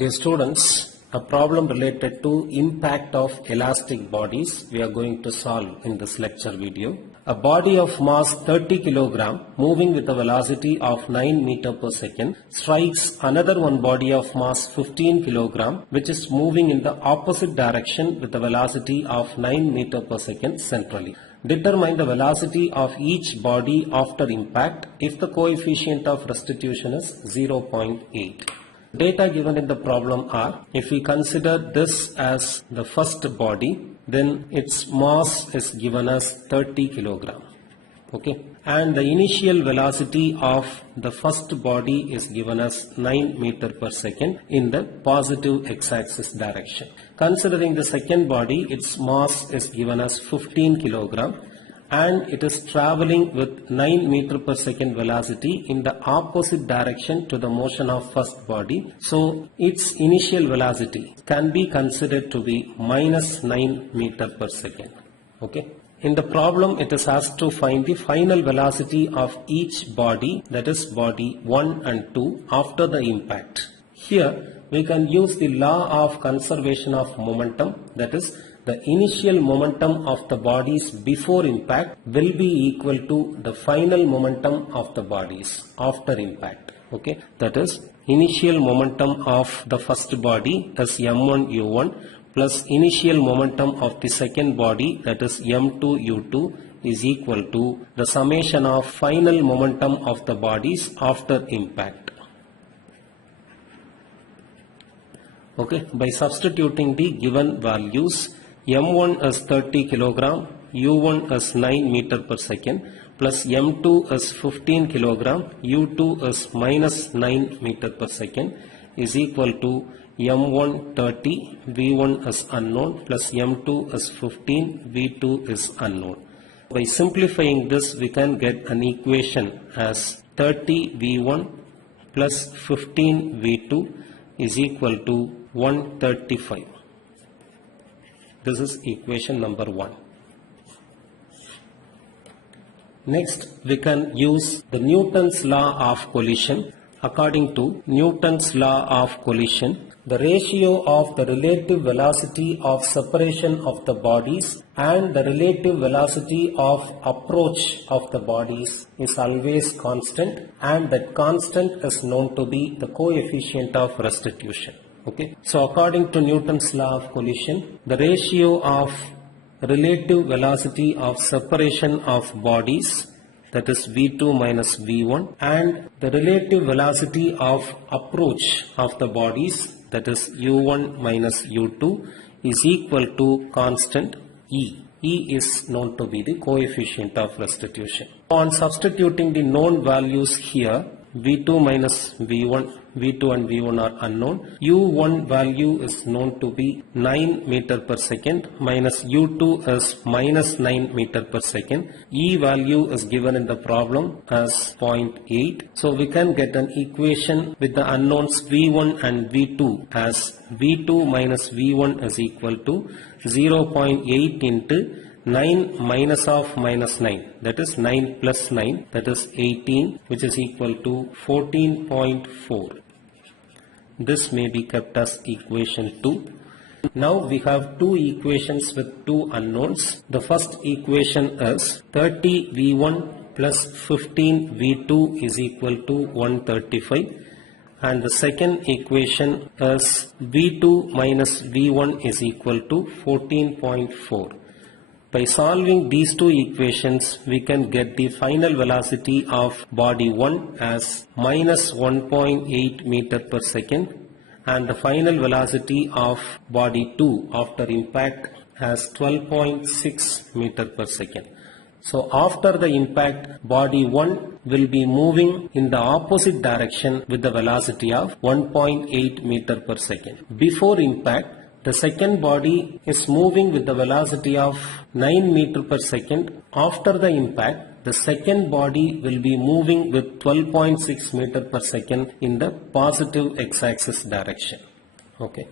Dear students, a problem related to impact of elastic bodies we are going to solve in this lecture video. A body of mass 30 kg moving with a velocity of 9 meter per second strikes another one body of mass 15 kg which is moving in the opposite direction with a velocity of 9 meter per second centrally. Determine the velocity of each body after impact if the coefficient of restitution is 0.8. Data given in the problem are, if we consider this as the first body, then its mass is given as 30 kg. Okay, and the initial velocity of the first body is given as 9 meter per second in the positive x-axis direction. Considering the second body, its mass is given as 15 kg and it is traveling with 9 meter per second velocity in the opposite direction to the motion of first body. So its initial velocity can be considered to be minus 9 meter per second. Okay. In the problem, it is asked to find the final velocity of each body, that is body 1 and 2, after the impact. Here we can use the law of conservation of momentum, that is the initial momentum of the bodies before impact will be equal to the final momentum of the bodies after impact. Okay, that is initial momentum of the first body is m1 u1 plus initial momentum of the second body, that is m2 u2, is equal to the summation of final momentum of the bodies after impact. Okay, by substituting the given values, m1 is 30 kg, u1 is 9 meter per second, plus m2 is 15 kg, u2 is minus 9 meter per second, is equal to m1 30, v1 is unknown, plus m2 is 15, v2 is unknown. By simplifying this, we can get an equation as 30 v1 plus 15 v2 is equal to 135. This is equation number 1. Next, we can use the Newton's law of collision. According to Newton's law of collision, the ratio of the relative velocity of separation of the bodies and the relative velocity of approach of the bodies is always constant, and that constant is known to be the coefficient of restitution. Okay, so according to Newton's law of collision, the ratio of relative velocity of separation of bodies, that is v2 minus v1, and the relative velocity of approach of the bodies, that is u1 minus u2, is equal to constant E. E is known to be the coefficient of restitution. On substituting the known values here, v2 minus v1, v2 and v1 are unknown. u1 value is known to be 9 meter per second minus u2 is minus 9 meter per second. E value is given in the problem as 0.8. So we can get an equation with the unknowns v1 and v2 as v2 minus v1 is equal to 0.8 into 9 minus of minus 9, that is 9 plus 9, that is 18, which is equal to 14.4. This may be kept as equation 2. Now we have two equations with two unknowns. The first equation is 30 v1 plus 15 v2 is equal to 135. And the second equation is v2 minus v1 is equal to 14.4. By solving these two equations, we can get the final velocity of body 1 as minus 1.8 meter per second and the final velocity of body 2 after impact as 12.6 meter per second. So after the impact, body 1 will be moving in the opposite direction with the velocity of 1.8 meter per second. Before impact, the second body is moving with the velocity of 9 meter per second. After the impact, the second body will be moving with 12.6 meter per second in the positive x-axis direction. Okay.